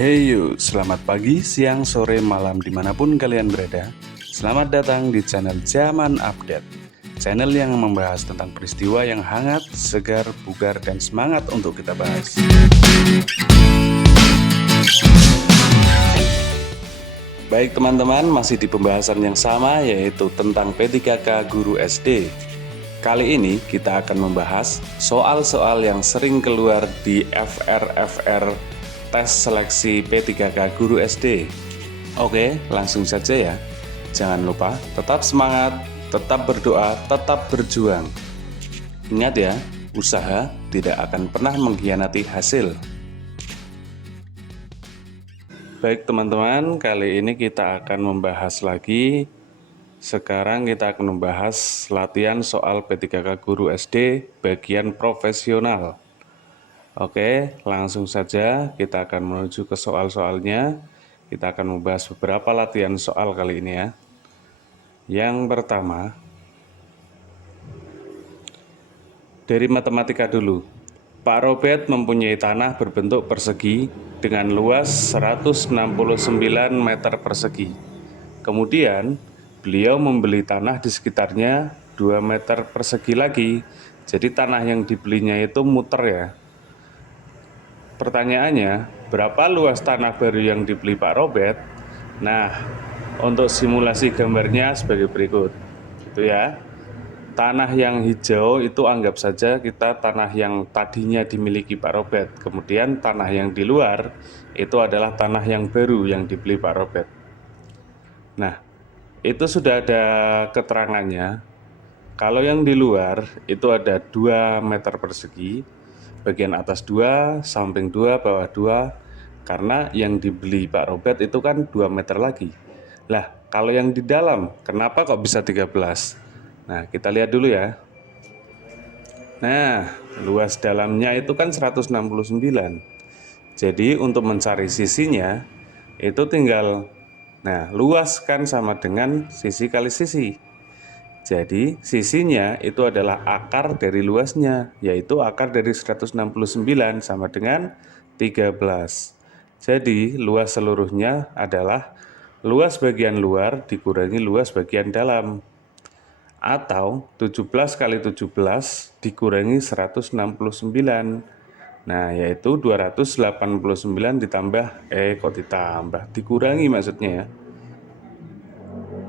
Hey you, selamat pagi, siang, sore, malam dimanapun kalian berada. Selamat datang di channel Zaman Update, channel yang membahas tentang peristiwa yang hangat, segar, bugar, dan semangat untuk kita bahas. Baik teman-teman, masih di pembahasan yang sama, yaitu tentang P3K Guru SD. Kali ini kita akan membahas soal-soal yang sering keluar di FR tes seleksi P3K Guru SD. Oke, langsung saja ya. Jangan lupa tetap semangat, tetap berdoa, tetap berjuang. Ingat ya, usaha tidak akan pernah mengkhianati hasil. Baik teman-teman, kali ini kita akan membahas lagi. Sekarang kita akan membahas latihan soal P3K Guru SD bagian profesional. Oke, langsung saja kita akan menuju ke soal-soalnya. Kita akan membahas beberapa latihan soal kali ini ya. Yang pertama, dari matematika dulu. Pak Robert mempunyai tanah berbentuk persegi dengan luas 169 meter persegi. Kemudian, beliau membeli tanah di sekitarnya 2 meter persegi lagi. Jadi tanah yang dibelinya itu muter ya. Pertanyaannya, berapa luas tanah baru yang dibeli Pak Robert? Nah, untuk simulasi gambarnya sebagai berikut. Itu ya. Tanah yang hijau itu anggap saja kita tanah yang tadinya dimiliki Pak Robert. Kemudian tanah yang di luar itu adalah tanah yang baru yang dibeli Pak Robert. Nah, itu sudah ada keterangannya. Kalau yang di luar itu ada 2 meter persegi, bagian atas 2, samping 2, bawah 2, karena yang dibeli Pak Robert itu kan 2 meter lagi. Lah, kalau yang di dalam, kenapa kok bisa 13? Nah, kita lihat dulu ya. Nah, luas dalamnya itu kan 169. Jadi, untuk mencari sisinya, itu tinggal, nah, luas kan sama dengan sisi kali sisi. Jadi, sisinya itu adalah akar dari luasnya, yaitu akar dari 169 sama dengan 13. Jadi, luas seluruhnya adalah luas bagian luar dikurangi luas bagian dalam. Atau 17 kali 17 dikurangi 169. Nah, yaitu 289 ditambah, kok ditambah? Dikurangi maksudnya ya.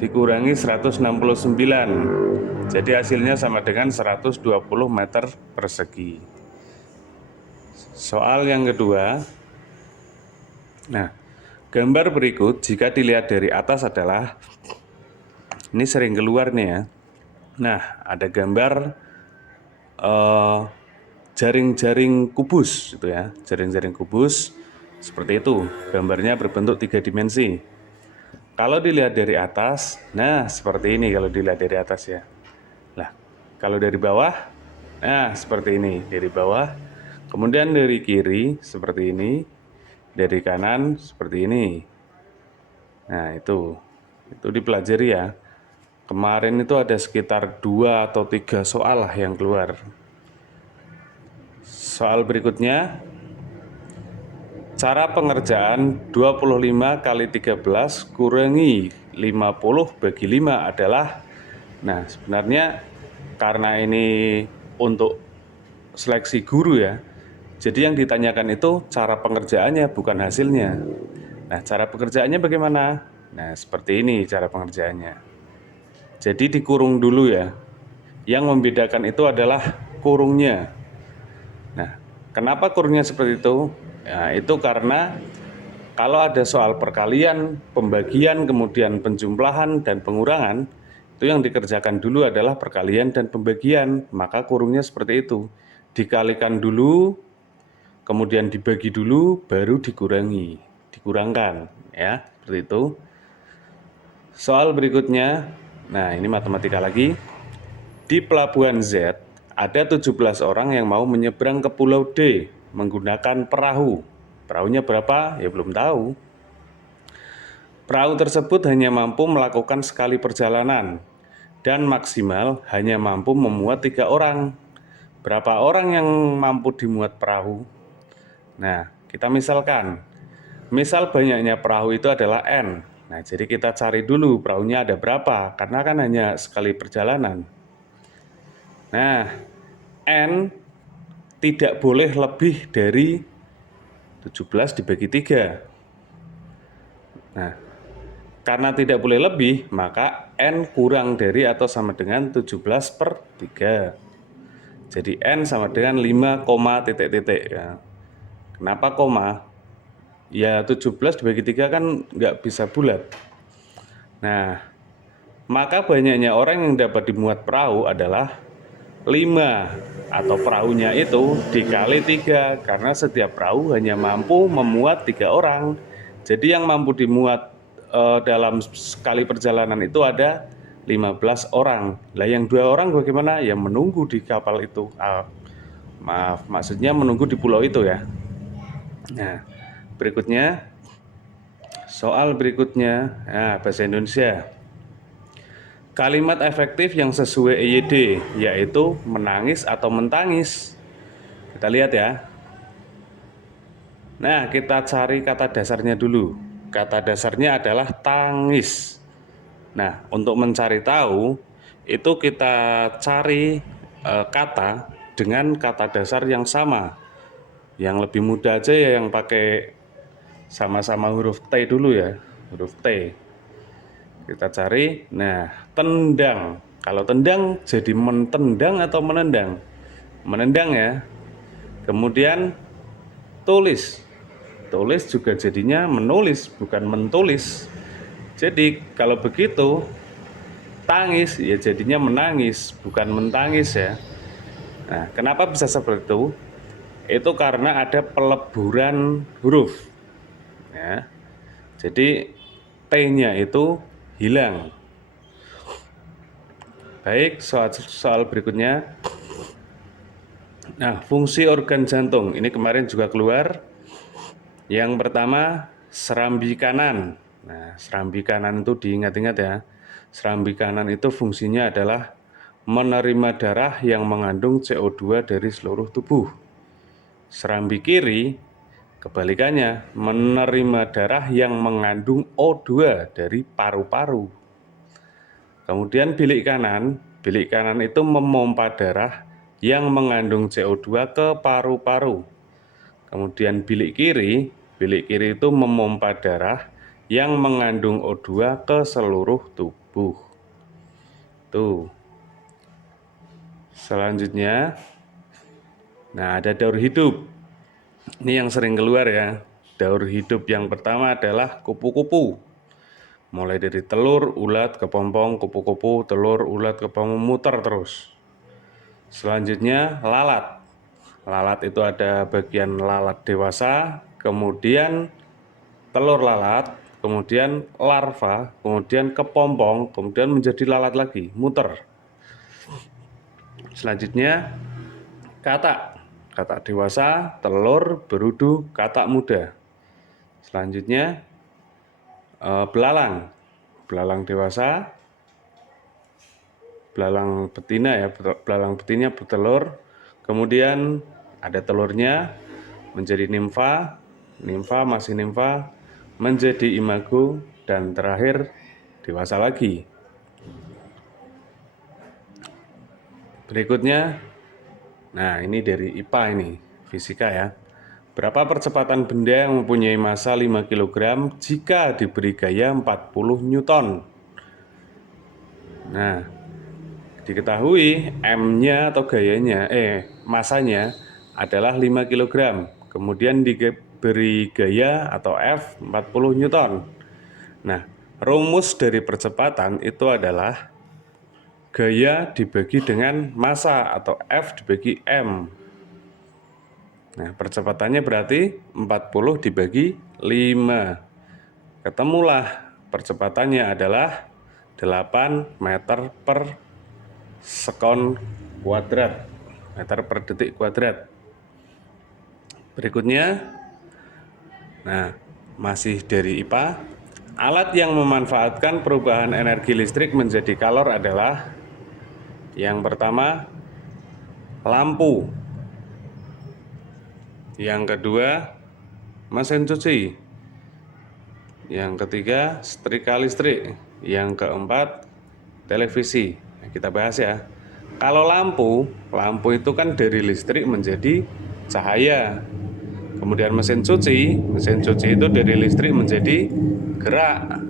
Dikurangi 169. Jadi hasilnya sama dengan 120 meter persegi. Soal yang kedua. Nah, gambar berikut jika dilihat dari atas adalah, ini sering keluar nih ya. Nah, ada gambar jaring-jaring kubus gitu ya. Jaring-jaring kubus seperti itu. Gambarnya berbentuk 3 dimensi. Kalau dilihat dari atas, nah seperti ini kalau dilihat dari atas ya. Nah, kalau dari bawah, nah seperti ini dari bawah. Kemudian dari kiri seperti ini, dari kanan seperti ini. Nah, itu dipelajari ya. Kemarin itu ada sekitar 2 atau 3 soal lah yang keluar. Soal berikutnya, cara pengerjaan 25 kali 13 kurangi 50 bagi 5 adalah, nah sebenarnya karena ini untuk seleksi guru ya, jadi yang ditanyakan itu cara pengerjaannya bukan hasilnya. Nah, cara pengerjaannya bagaimana? Nah, seperti ini cara pengerjaannya. Jadi dikurung dulu ya. Yang membedakan itu adalah kurungnya. Nah, kenapa kurungnya seperti itu? Nah, itu karena kalau ada soal perkalian, pembagian, kemudian penjumlahan dan pengurangan, itu yang dikerjakan dulu adalah perkalian dan pembagian, maka kurungnya seperti itu. Dikalikan dulu, kemudian dibagi dulu, baru dikurangi, dikurangkan, ya, seperti itu. Soal berikutnya, nah ini matematika lagi. Di Pelabuhan Z, ada 17 orang yang mau menyeberang ke Pulau D menggunakan perahu. Perahunya berapa? Ya belum tahu. Perahu tersebut hanya mampu melakukan sekali perjalanan dan maksimal hanya mampu memuat 3 orang. Berapa orang yang mampu dimuat perahu? Nah, kita misalkan misal banyaknya perahu itu adalah N. Nah, jadi kita cari dulu perahunya ada berapa, karena kan hanya sekali perjalanan. Nah, N tidak boleh lebih dari 17 dibagi 3. Nah, karena tidak boleh lebih, maka N kurang dari atau sama dengan 17/3. Jadi N sama dengan 5, titik-titik. Ya. Kenapa koma? Ya 17 dibagi 3 kan nggak bisa bulat. Nah, maka banyaknya orang yang dapat dimuat perahu adalah 5, atau perahunya itu dikali 3, karena setiap perahu hanya mampu memuat 3 orang. Jadi yang mampu dimuat dalam sekali perjalanan itu ada 15 orang. Lah yang 2 orang bagaimana? Yang menunggu di kapal itu. Maksudnya menunggu di pulau itu ya. Nah, berikutnya, soal berikutnya, bahasa Indonesia. Kalimat efektif yang sesuai EYD, yaitu menangis atau mentangis. Kita lihat ya. Nah, kita cari kata dasarnya dulu. Kata dasarnya adalah tangis. Nah, untuk mencari tahu, itu kita cari kata dengan kata dasar yang sama. Yang lebih mudah aja ya yang pakai sama-sama huruf T dulu ya, huruf T. Kita cari, nah tendang. Kalau tendang jadi mentendang atau menendang? Menendang ya. Kemudian tulis. Tulis juga jadinya menulis, bukan mentulis. Jadi kalau begitu, tangis ya jadinya menangis, bukan mentangis ya. Nah, kenapa bisa seperti itu? Itu karena ada peleburan huruf. Ya. Jadi T-nya itu hilang. Baik, soal berikutnya. Nah, fungsi organ jantung ini kemarin juga keluar. Yang pertama, serambi kanan. Nah, serambi kanan itu diingat-ingat ya. Serambi kanan itu fungsinya adalah menerima darah yang mengandung CO2 dari seluruh tubuh. Serambi kiri, kebalikannya, menerima darah yang mengandung O2 dari paru-paru. Kemudian bilik kanan itu memompa darah yang mengandung CO2 ke paru-paru. Kemudian bilik kiri itu memompa darah yang mengandung O2 ke seluruh tubuh. Tuh. Selanjutnya, nah ada daur hidup. Ini yang sering keluar ya. Daur hidup yang pertama adalah kupu-kupu. Mulai dari telur, ulat, kepompong, kupu-kupu, telur, ulat, kepompong, muter terus. Selanjutnya lalat. Lalat itu ada bagian lalat dewasa, kemudian telur lalat, kemudian larva, kemudian kepompong, kemudian menjadi lalat lagi, muter. Selanjutnya katak. Katak dewasa, telur, berudu, katak muda. Selanjutnya belalang. Belalang dewasa, belalang betina ya, belalang betina bertelur, kemudian ada telurnya menjadi nimfa, masih nimfa, menjadi imago, dan terakhir dewasa lagi. Berikutnya, nah ini dari IPA ini, fisika ya. Berapa percepatan benda yang mempunyai massa 5 kg jika diberi gaya 40 Newton? Nah, diketahui M-nya atau gayanya, masanya adalah 5 kg. Kemudian diberi gaya atau F 40 Newton. Nah, rumus dari percepatan itu adalah gaya dibagi dengan massa atau F dibagi M. Nah, percepatannya berarti 40 dibagi 5. Ketemulah percepatannya adalah 8 meter per sekon kuadrat, meter per detik kuadrat. Berikutnya, nah masih dari IPA, alat yang memanfaatkan perubahan energi listrik menjadi kalor adalah yang pertama lampu, yang kedua mesin cuci, Yang ketiga, setrika listrik. Yang keempat, televisi. Nah, kita bahas ya. Kalau lampu itu kan dari listrik menjadi cahaya. Kemudian mesin cuci itu dari listrik menjadi gerak.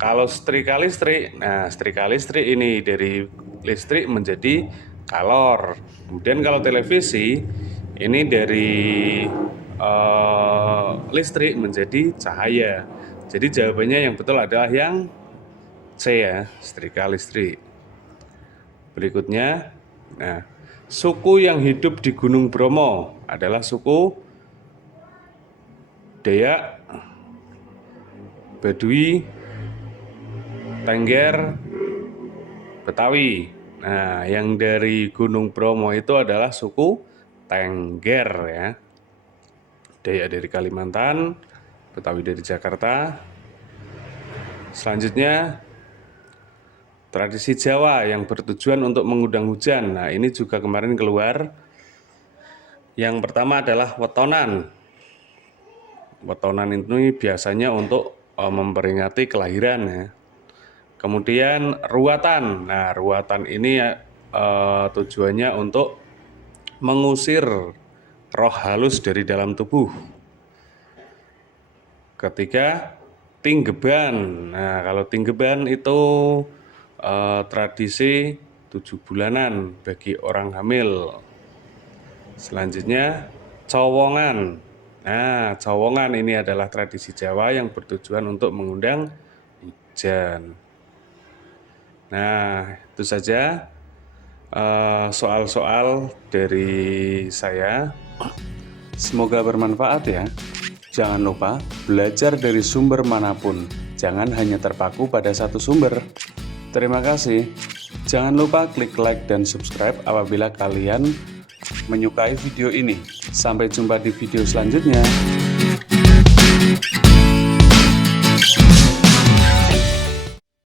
Kalau setrika listrik, nah setrika listrik ini dari listrik menjadi kalor. Kemudian kalau televisi ini dari listrik menjadi cahaya. Jadi jawabannya yang betul adalah yang C ya, setrika listrik. Berikutnya, nah, suku yang hidup di Gunung Bromo adalah suku Dayak, Baduy, Tengger, Betawi. Nah, yang dari Gunung Bromo itu adalah suku Tengger ya. Dayak dari Kalimantan, Betawi dari Jakarta. Selanjutnya, tradisi Jawa yang bertujuan untuk mengundang hujan. Nah, ini juga kemarin keluar. Yang pertama adalah wetonan. Wetonan ini biasanya untuk memperingati kelahiran ya. Kemudian ruatan. Nah, ruatan ini tujuannya untuk mengusir roh halus dari dalam tubuh. Ketiga, tinggeban. Nah, kalau tinggeban itu tradisi 7 bulanan bagi orang hamil. Selanjutnya, cowongan. Nah, cowongan ini adalah tradisi Jawa yang bertujuan untuk mengundang hujan. Nah, itu saja soal-soal dari saya. Semoga bermanfaat ya. Jangan lupa belajar dari sumber manapun. Jangan hanya terpaku pada satu sumber. Terima kasih. Jangan lupa klik like dan subscribe apabila kalian menyukai video ini. Sampai jumpa di video selanjutnya.